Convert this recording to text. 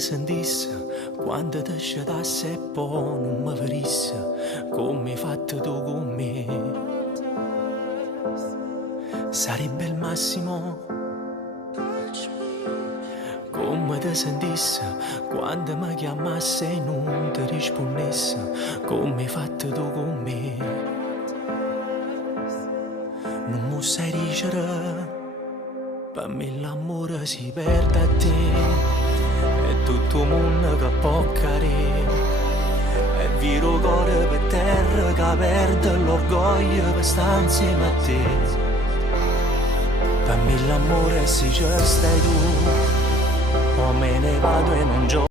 sentisse quando ti scedasse e poi non mi venisse come hai fatto tu con me. Sarebbe il massimo come ti sentisse quando mi chiamasse e non ti rispondesse come hai fatto tu con me. Non mi sai dicere, per me l'amore si perde a te. È tutto il mondo che può cadere. È vero cuore per terra che perde l'orgoglio per stare insieme a te. Per me l'amore se ci stai tu, o me ne vado e non gioco.